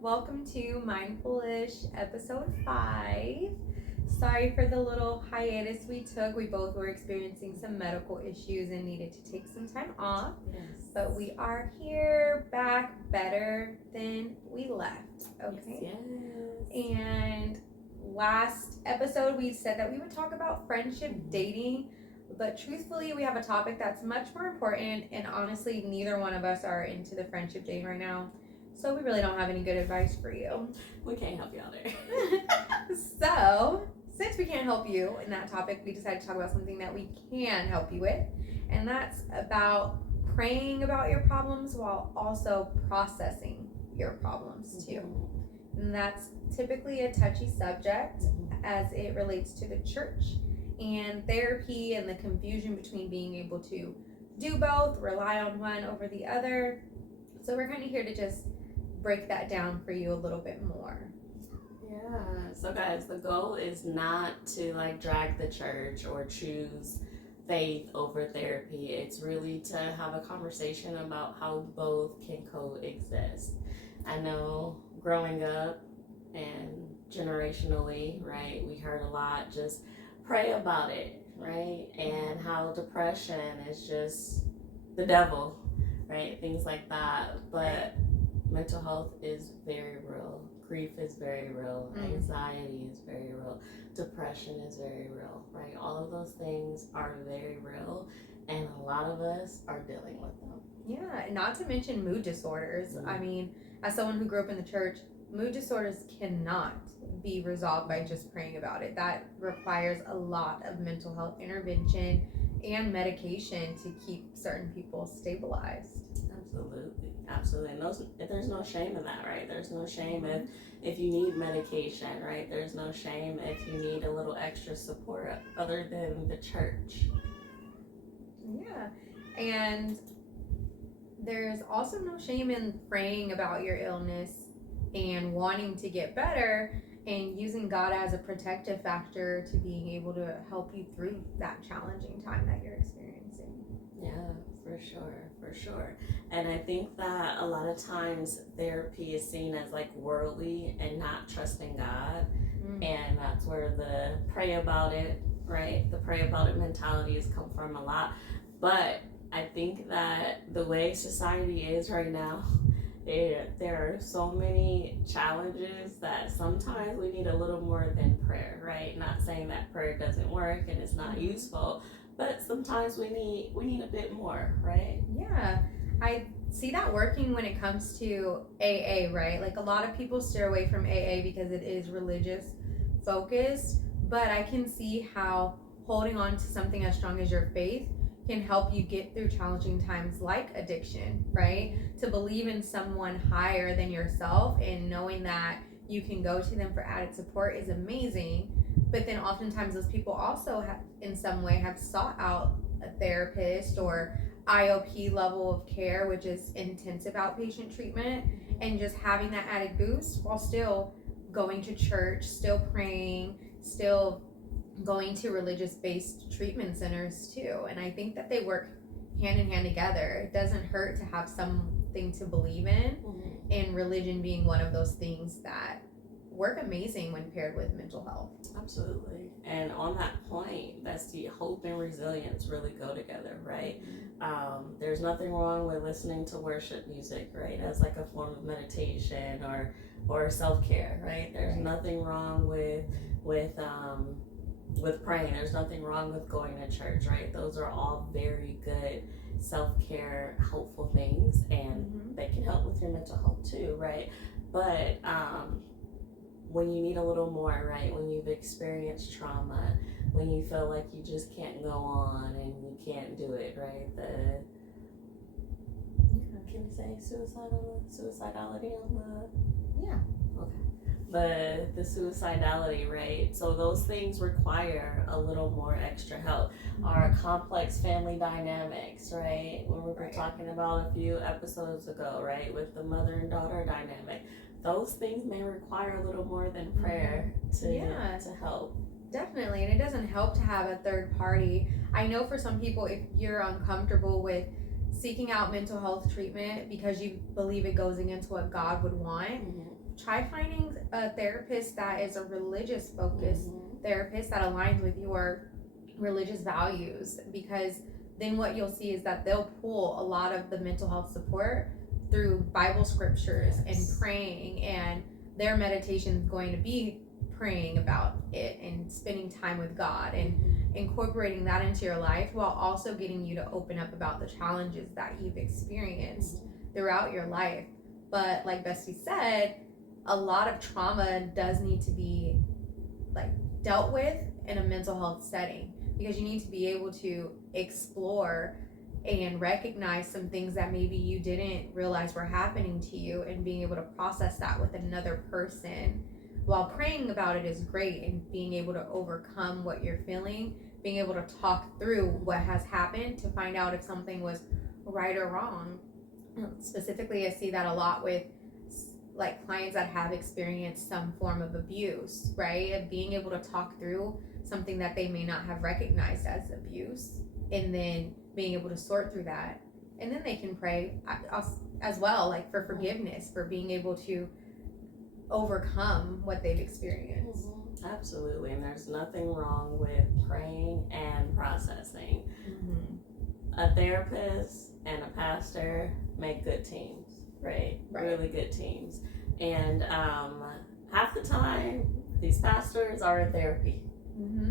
Welcome to Mindful-ish episode 5. Sorry for the little hiatus we took. We both were experiencing some medical issues and needed to take some time off. Yes. But we are here, back better than we left. Okay. Yes. And last episode we said that we would talk about friendship dating. But truthfully, we have a topic that's much more important, and honestly, neither one of us are into the friendship dating right now. So we really don't have any good advice for you. We can't help you out there. So, since we can't help you in that topic, we decided to talk about something that we can help you with. And that's about praying about your problems while also processing your problems too. And that's typically a touchy subject as it relates to the church and therapy and the confusion between being able to do both, rely on one over the other. So we're kind of here to just break that down for you a little bit more. Yeah. So guys, the goal is not to drag the church or choose faith over therapy. It's really to have a conversation about how both can coexist. I know growing up and generationally, right, we heard a lot, just pray about it, right? And how depression is just the devil, right? Things like that. But mental health is very real. Grief is very real. Anxiety is very real. Depression is very real, right? All of those things are very real, and a lot of us are dealing with them. Yeah, not to mention mood disorders. I mean, as someone who grew up in the church, mood disorders cannot be resolved by just praying about it. That requires a lot of mental health intervention and medication to keep certain people stabilized. Absolutely. And there's no shame in that, right? There's no shame if you need medication, right? There's no shame if you need a little extra support other than the church. Yeah. And there's also no shame in praying about your illness and wanting to get better and using God as a protective factor to being able to help you through that challenging time that you're experiencing. Yeah, for sure. And I think that a lot of times therapy is seen as worldly and not trusting God. And that's where the pray about it, right? The pray about it mentality has come from a lot. But I think that the way society is right now, there are so many challenges that sometimes we need a little more than prayer, right? Not saying that prayer doesn't work and it's not useful, but sometimes we need a bit more, right? Yeah, I see that working when it comes to AA, right? A lot of people steer away from AA because it is religious focused, but I can see how holding on to something as strong as your faith can help you get through challenging times like addiction, right? To believe in someone higher than yourself and knowing that you can go to them for added support is amazing. But then oftentimes those people also have, in some way, have sought out a therapist or IOP level of care, which is intensive outpatient treatment, and just having that added boost while still going to church, still praying, still going to religious-based treatment centers too. And I think that they work hand in hand together. It doesn't hurt to have something to believe in, and religion being one of those things that work amazing when paired with mental health. Absolutely. And on that point, that's the hope and resilience really go together, right? There's nothing wrong with listening to worship music, right? As a form of meditation or self-care, right? There's nothing wrong with praying. There's nothing wrong with going to church, right? Those are all very good self-care, helpful things, and they can help with your mental health too, right? But when you need a little more, right? When you've experienced trauma, when you feel like you just can't go on and you can't do it, right? Can we say suicidality on the? Yeah. Okay. The suicidality, right? So those things require a little more extra help. Our complex family dynamics, right? When we were talking about a few episodes ago, right? With the mother and daughter dynamic. Those things may require a little more than prayer to help. Definitely, and it doesn't help to have a third party. I know for some people, if you're uncomfortable with seeking out mental health treatment because you believe it goes against what God would want, try finding a therapist that is a religious focused therapist that aligns with your religious values, because then what you'll see is that they'll pull a lot of the mental health support through Bible scriptures and praying, and their meditation is going to be praying about it and spending time with God and incorporating that into your life, while also getting you to open up about the challenges that you've experienced throughout your life. But like Bestie said, a lot of trauma does need to be like dealt with in a mental health setting, because you need to be able to explore and recognize some things that maybe you didn't realize were happening to you, and being able to process that with another person. While praying about it is great, and being able to overcome what you're feeling, being able to talk through what has happened to find out if something was right or wrong. Specifically, I see that a lot with like clients that have experienced some form of abuse, right? Of being able to talk through something that they may not have recognized as abuse, and then being able to sort through that. And then they can pray as well, like for forgiveness, for being able to overcome what they've experienced. Absolutely. And there's nothing wrong with praying and processing. A therapist and a pastor make good teams, right? Really good teams. And half the time, these pastors are in therapy,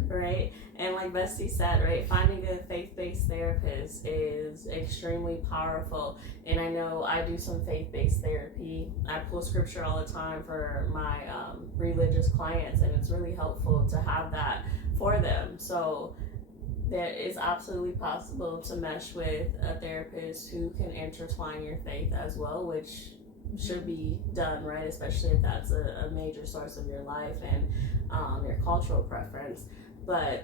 right? And like Bestie said, right, finding a faith-based therapist is extremely powerful. And I know I do some faith-based therapy. I pull scripture all the time for my religious clients, and it's really helpful to have that for them. So there is absolutely possible to mesh with a therapist who can intertwine your faith as well, which should be done, right? Especially if that's a major source of your life and your cultural preference. But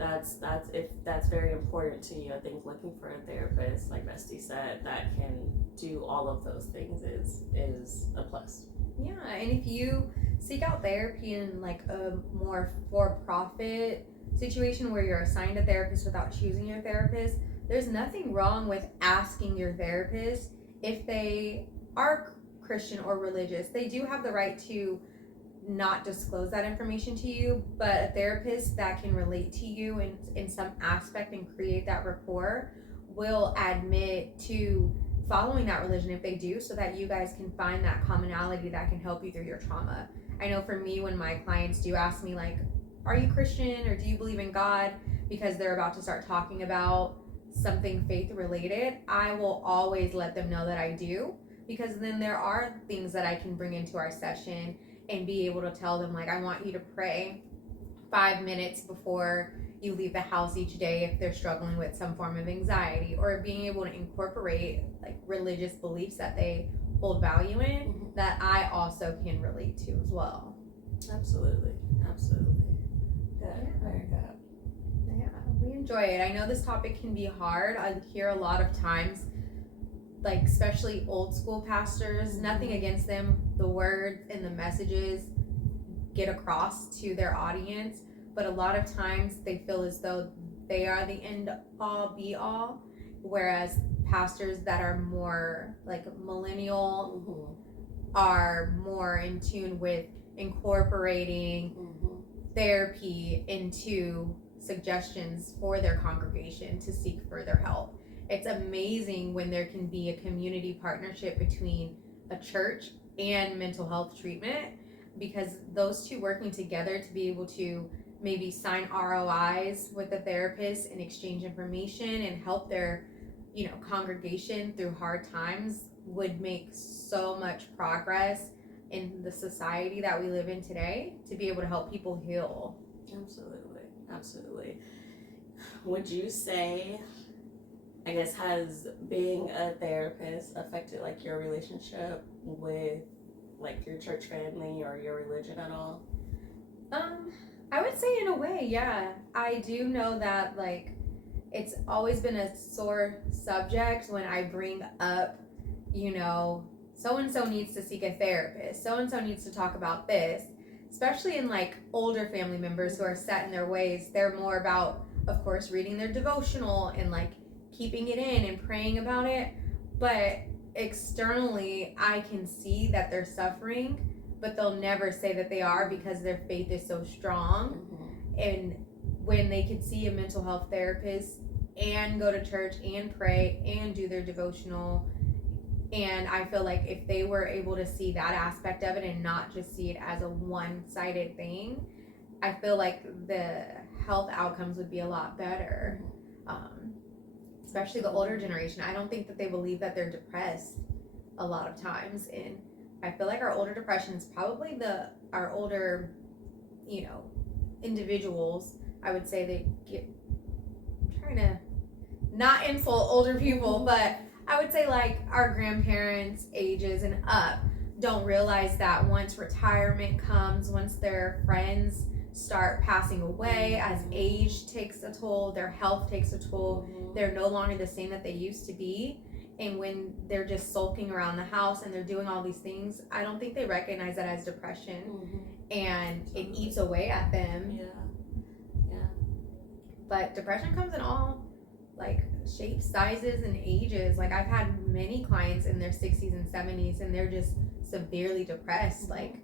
if that's very important to you, I think looking for a therapist, like Bestie said, that can do all of those things is a plus. Yeah, and if you seek out therapy in like a more for-profit situation where you're assigned a therapist without choosing your therapist, there's nothing wrong with asking your therapist if they are Christian or religious. They do have the right to not disclose that information to you, but a therapist that can relate to you in some aspect and create that rapport will admit to following that religion if they do, so that you guys can find that commonality that can help you through your trauma. I know for me, when my clients do ask me like, are you Christian or do you believe in God, because they're about to start talking about something faith related, I will always let them know that I do, because then there are things that I can bring into our session and be able to tell them, like, I want you to pray 5 minutes before you leave the house each day if they're struggling with some form of anxiety, or being able to incorporate like religious beliefs that they hold value in that I also can relate to as well. Absolutely. Good. Very good. Yeah, we enjoy it. I know this topic can be hard. I hear a lot of times, like especially old school pastors, nothing against them, the words and the messages get across to their audience, but a lot of times they feel as though they are the end all be all, whereas pastors that are more like millennial are more in tune with incorporating therapy into suggestions for their congregation to seek further help. It's amazing when there can be a community partnership between a church and mental health treatment, because those two working together to be able to maybe sign ROIs with the therapist and exchange information and help their congregation through hard times would make so much progress in the society that we live in today, to be able to help people heal. Absolutely. Would you say, I guess, has being a therapist affected like your relationship with like your church family or your religion at all? I would say in a way, yeah. I do know that like it's always been a sore subject when I bring up, so-and-so needs to seek a therapist, so-and-so needs to talk about this, especially in like older family members who are set in their ways. They're more about, of course, reading their devotional and like keeping it in and praying about it, but externally I can see that they're suffering, but they'll never say that they are because their faith is so strong. And when they could see a mental health therapist and go to church and pray and do their devotional, and I feel like if they were able to see that aspect of it and not just see it as a one-sided thing, I feel like the health outcomes would be a lot better. Especially the older generation. I don't think that they believe that they're depressed a lot of times, and I feel like our older depression is probably our older, individuals. I would say they get, I'm trying to not insult older people, but I would say like our grandparents' ages and up don't realize that once retirement comes, once their friends start passing away, as age takes a toll, their health takes a toll, they're no longer the same that they used to be. And when they're just sulking around the house and they're doing all these things, I don't think they recognize that as depression. And it eats away at them. But depression comes in all like shapes, sizes, and ages. Like I've had many clients in their 60s and 70s, and they're just severely depressed. Like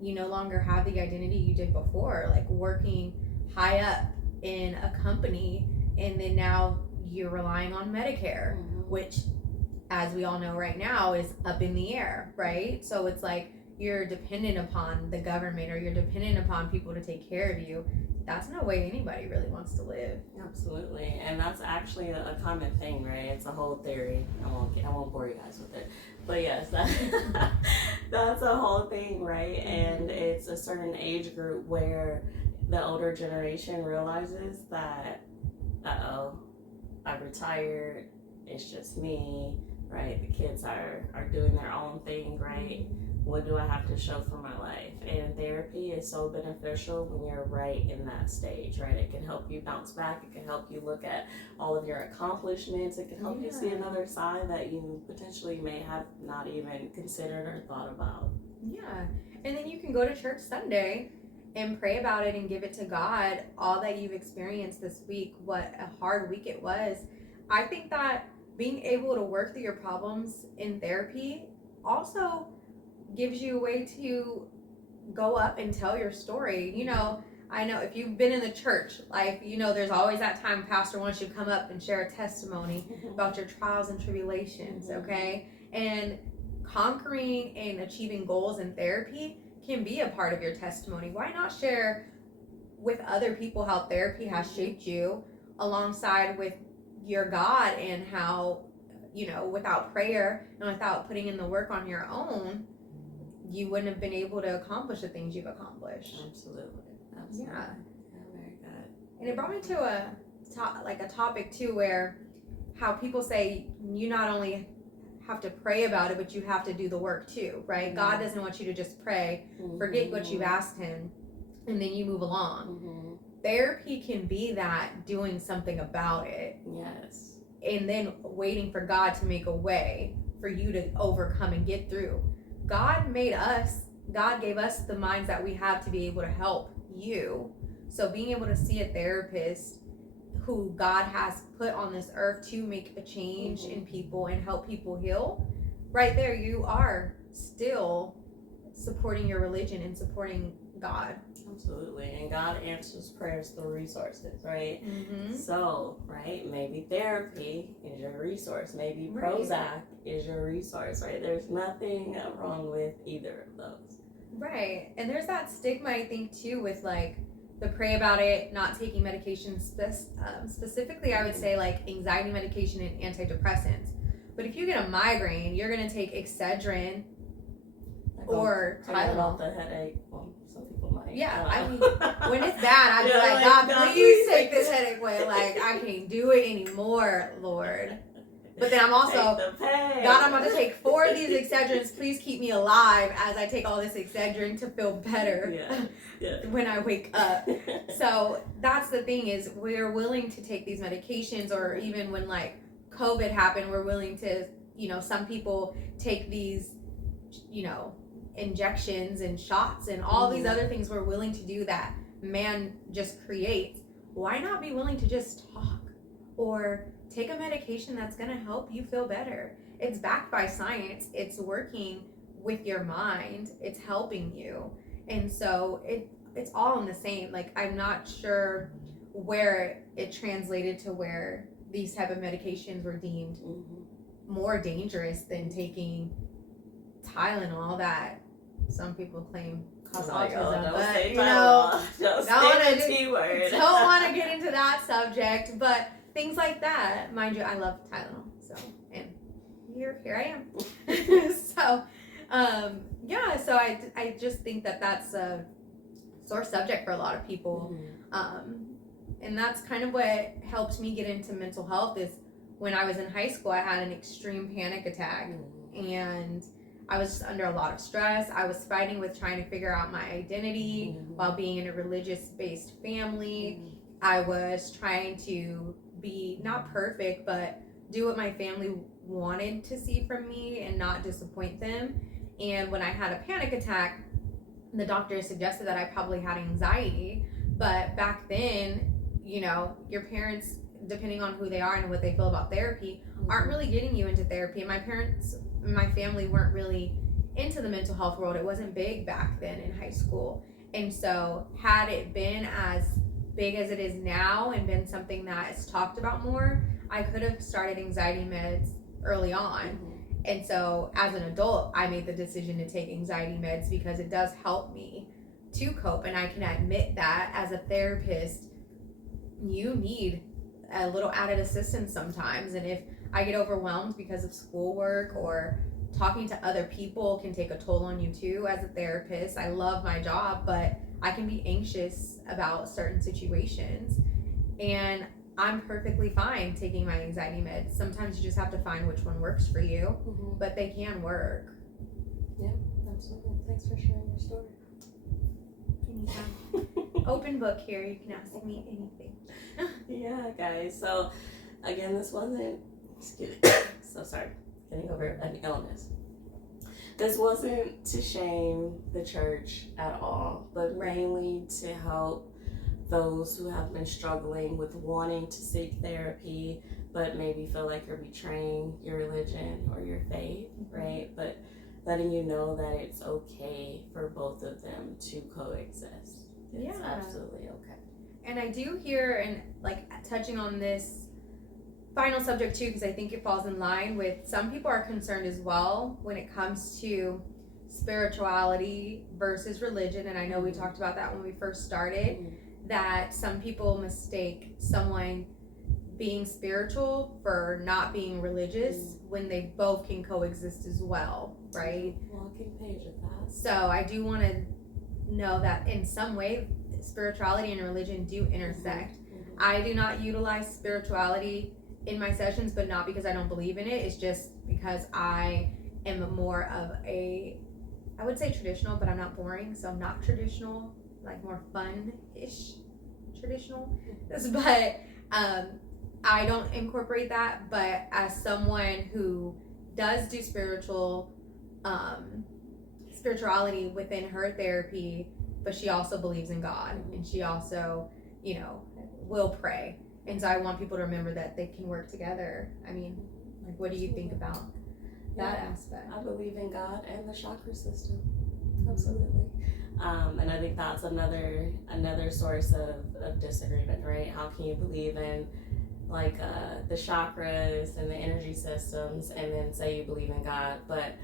you no longer have the identity you did before, like working high up in a company, and then now you're relying on Medicare, which, as we all know right now, is up in the air, right? So it's like you're dependent upon the government, or you're dependent upon people to take care of you. That's no way anybody really wants to live. Absolutely, and that's actually a common thing, right? It's a whole theory. I won't bore you guys with it, but yes, that's a whole thing, right? And it's a certain age group where the older generation realizes that, I've retired. It's just me, right? The kids are doing their own thing, right? What do I have to show for my life? And therapy is so beneficial when you're right in that stage, right? It can help you bounce back. It can help you look at all of your accomplishments. It can help you see another side that you potentially may have not even considered or thought about. Yeah. And then you can go to church Sunday and pray about it and give it to God, all that you've experienced this week, what a hard week it was. I think that being able to work through your problems in therapy also gives you a way to go up and tell your story. I know if you've been in the church life, there's always that time pastor wants you to come up and share a testimony about your trials and tribulations, okay? And conquering and achieving goals in therapy can be a part of your testimony. Why not share with other people how therapy has shaped you, alongside with your God, and how, without prayer and without putting in the work on your own, you wouldn't have been able to accomplish the things you've accomplished. Absolutely. Yeah, very good. And it brought me to a topic too, where how people say you not only have to pray about it, but you have to do the work too, right? God doesn't want you to just pray, forget what you've asked him, and then you move along. Therapy can be that, doing something about it. Yes. And then waiting for God to make a way for you to overcome and get through. God gave us the minds that we have to be able to help you. So being able to see a therapist who God has put on this earth to make a change in people and help people heal, right there you are still supporting your religion and supporting God. Absolutely. And God answers prayers through resources, right? So, right, maybe therapy is your resource. Maybe Prozac is your resource, right? There's nothing wrong with either of those. Right. And there's that stigma, I think, too, with like the pray about it, not taking medication. Specifically, I would say like anxiety medication and antidepressants. But if you get a migraine, you're going to take Excedrin or Tylenol. About the headache. Well, some people might. Yeah, I mean, when it's bad, I'd be like, God, please take this headache away. Like, I can't do it anymore, Lord. But then I'm also, God, I'm about to take 4 of these Excedrins. Please keep me alive as I take all this Excedrin to feel better when I wake up. So that's the thing, is we're willing to take these medications, or even when like COVID happened, we're willing to, some people take these, injections and shots and all these other things. We're willing to do that man just creates. Why not be willing to just talk or take a medication that's going to help you feel better? It's backed by science. It's working with your mind, it's helping you. And so it's all in the same. Like, I'm not sure where it translated to where these type of medications were deemed more dangerous than taking Tylenol, that some people claim cause autism. But you know, don't want to get into that subject. But things like that, mind you, I love Tylenol. So, and here I am. So, so I just think that that's a sore subject for a lot of people. And that's kind of what helped me get into mental health. Is when I was in high school, I had an extreme panic attack, and I was just under a lot of stress. I was fighting with trying to figure out my identity while being in a religious-based family. I was trying to be not perfect, but do what my family wanted to see from me and not disappoint them. And when I had a panic attack, the doctor suggested that I probably had anxiety. But back then, you know, your parents, depending on who they are and what they feel about therapy, aren't really getting you into therapy. And my parents and my family weren't really into the mental health world. It wasn't big back then in high school. And so had it been as big as it is now and been something that is talked about more, I could have started anxiety meds early on. And so as an adult, I made the decision to take anxiety meds because it does help me to cope. And I can admit that as a therapist, you need a little added assistance sometimes. And if I get overwhelmed because of schoolwork or talking to other people can take a toll on you too as a therapist. I love my job, but I can be anxious about certain situations. And I'm perfectly fine taking my anxiety meds. Sometimes you just have to find which one works for you, but they can work. Yeah, absolutely. Thanks for sharing your story. Anytime. Open book here. You can ask me anything. Yeah, guys. So, again, this wasn't... so sorry. Getting over an illness. This wasn't to shame the church at all, but mainly to help those who have been struggling with wanting to seek therapy, but maybe feel like you're betraying your religion or your faith, right? But letting you know that it's okay for both of them to coexist. It's absolutely okay. And I do hear, and like touching on this final subject too, because I think it falls in line with some people are concerned as well when it comes to spirituality versus religion. And I know we talked about that when we first started, that some people mistake someone being spiritual for not being religious when they both can coexist as well, right? Walking page of that. So I do want to know that in some way spirituality and religion do intersect. I do not utilize spirituality in my sessions, but not because I don't believe in it. It's just because I am more of I would say traditional, but I'm not boring, so I'm not traditional, like more fun-ish traditional. But I don't incorporate that. But as someone who does do spirituality within her therapy, but she also believes in God, and she also, will pray. And so I want people to remember that they can work together. I mean, like, what do you think about that aspect? I believe in God and the chakra system. Absolutely. And I think that's another source of disagreement, right? How can you believe in the chakras and the energy systems and then say you believe in God, but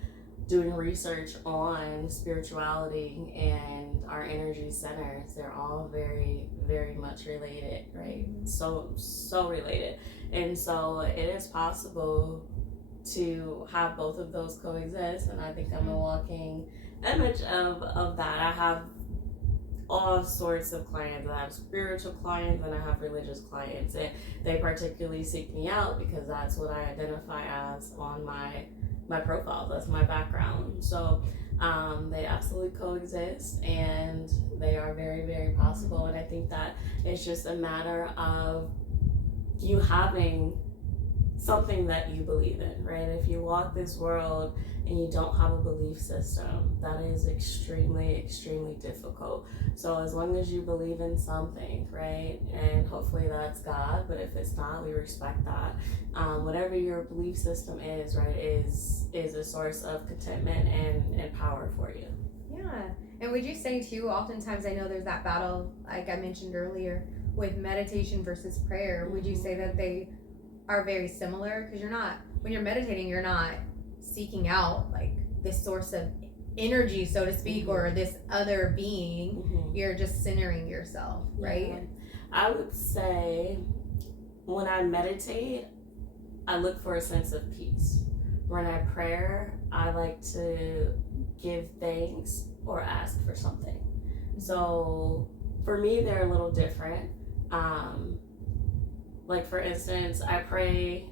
doing research on spirituality and our energy centers, they're all very, very much related, right? So related. And so it is possible to have both of those coexist, and I think I'm a walking image of that. I have all sorts of clients. I have spiritual clients and I have religious clients, and they particularly seek me out because that's what I identify as on my profile. That's my background. So they absolutely coexist, and they are very, very possible. And I think that it's just a matter of you having something that you believe in, right? If you walk this world and you don't have a belief system, that is extremely, extremely difficult. So as long as you believe in something, right, and hopefully that's God, but if it's not, we respect that. Whatever your belief system is, right, is a source of contentment and power for you. Yeah. And would you say too, oftentimes I know there's that battle, like I mentioned earlier, with meditation versus prayer. Would you say that they are very similar? Because when you're meditating, you're not seeking out like this source of energy, so to speak, or this other being. You're just centering yourself, right? Yeah. I would say when I meditate, I look for a sense of peace. When I pray, I like to give thanks or ask for something. So for me, they're a little different. Like for instance, I pray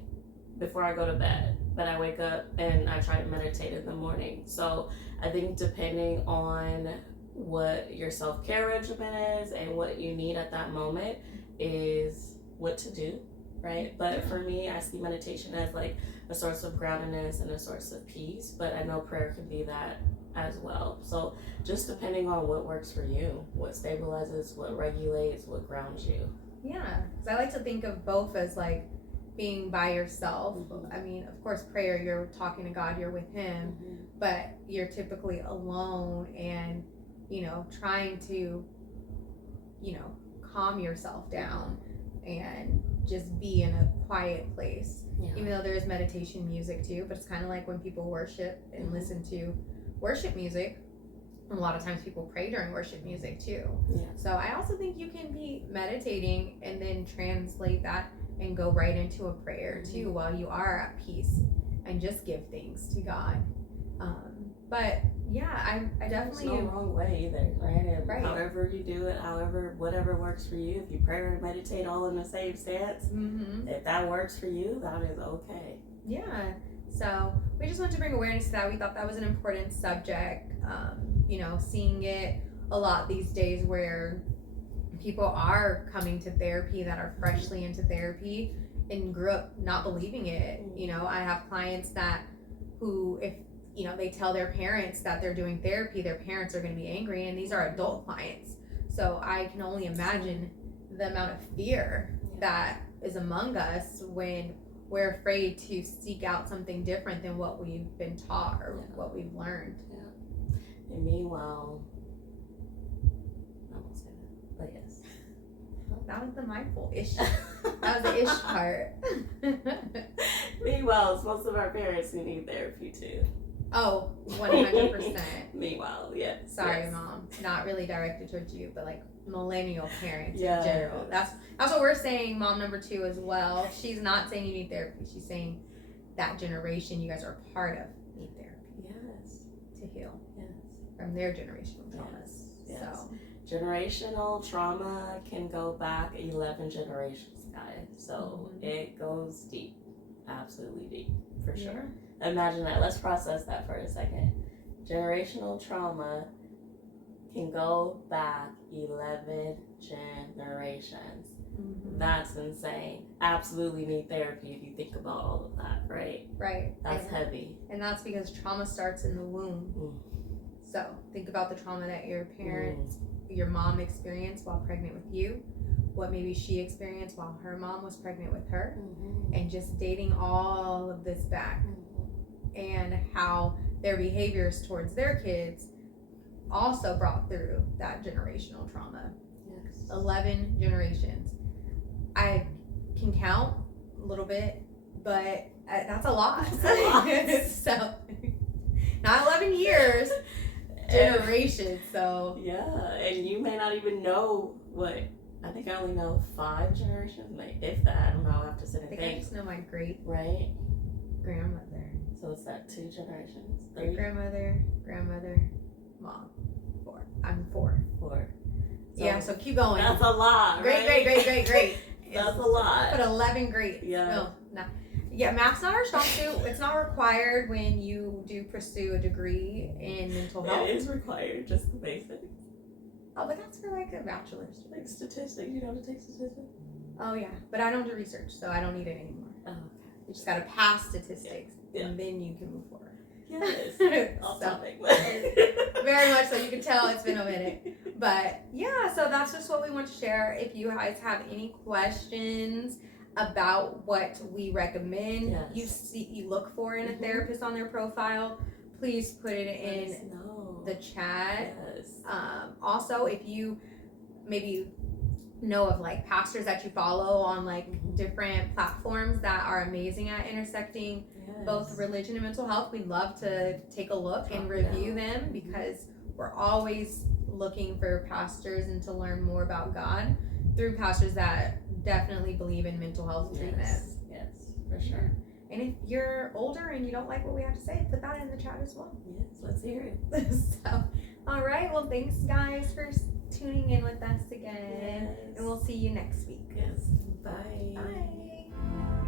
before I go to bed, but I wake up and I try to meditate in the morning. So I think depending on what your self-care regimen is and what you need at that moment is what to do, right? But for me, I see meditation as like a source of groundedness and a source of peace, but I know prayer can be that as well. So just depending on what works for you, what stabilizes, what regulates, what grounds you. Yeah, because I like to think of both as like being by yourself. I mean, of course, prayer, you're talking to God, you're with Him, but you're typically alone and, trying to, calm yourself down and just be in a quiet place. Yeah. Even though there is meditation music too, but it's kind of like when people worship and listen to worship music. A lot of times people pray during worship music too. Yeah. So I also think you can be meditating and then translate that and go right into a prayer too while you are at peace and just give thanks to God. But yeah, I definitely. There's no wrong way either, right? Right. However you do it, whatever works for you. If you pray and meditate all in the same stance, if that works for you, that is okay. Yeah. So we just wanted to bring awareness to that. We thought that was an important subject. Seeing it a lot these days where people are coming to therapy that are freshly into therapy and grew up not believing it. I have clients who, if they tell their parents that they're doing therapy, their parents are going to be angry, and these are adult clients. So I can only imagine the amount of fear that is among us when we're afraid to seek out something different than what we've been taught or what we've learned. And meanwhile, I won't say that, but yes. That was the mindful issue. That was the ish part. Meanwhile, it's most of our parents who need therapy too. Oh, 100%. Meanwhile, yes. Sorry, Mom. Not really directed towards you, but like millennial parents in general. That's what we're saying, Mom number 2 as well. She's not saying you need therapy. She's saying that generation you guys are part of need therapy. Yes. To heal. Yes. From their generational traumas. Yes. So. Generational trauma can go back 11 generations, guys. So it goes deep. Absolutely deep, for sure. Imagine that. Let's process that for a second. Generational trauma can go back 11 generations. That's insane. Absolutely need therapy if you think about all of that, right? Right. That's heavy. And that's because trauma starts in the womb. So think about the trauma that your parents, your mom experienced while pregnant with you, what maybe she experienced while her mom was pregnant with her, and just dating all of this back, and how their behaviors towards their kids also brought through that generational trauma. 11 generations. I can count a little bit, but that's a lot. So not 11 years, generations. So and you may not even know what. I think I only know 5 generations, if that. I don't know. I have to sit and think. I just know my great grandmother. So it's that 2 generations. 3? Great grandmother, mom. 4. I'm 4. 4. So keep going. That's a lot. Great. That's a lot. But 11 great. Yeah. Math's not our strong suit. It's not required when you do pursue a degree in mental health. It is required, just the basics. Oh, but that's for like a bachelor's. Like statistics. You know how to take statistics? Oh, yeah. But I don't do research, so I don't need it anymore. Oh, okay. You just gotta pass statistics, Yeah. and then you can move forward. Yes. Off So, topic. very much so. You can tell it's been a minute. But yeah, so that's just what we want to share. If you guys have any questions about what we recommend, Yes. you look for in a therapist on their profile, please put it in the chat. Yes. Also, if you maybe know of like pastors that you follow on like different platforms that are amazing at intersecting both religion and mental health, we'd love to take a look and review them, because we're always looking for pastors and to learn more about God through pastors that definitely believe in mental health treatment. Yes, for sure. And if you're older and you don't like what we have to say, put that in the chat as well. Yes, let's hear it. So, all right. Well, thanks guys for tuning in with us again. Yes. And we'll see you next week. Yes. Bye. Bye.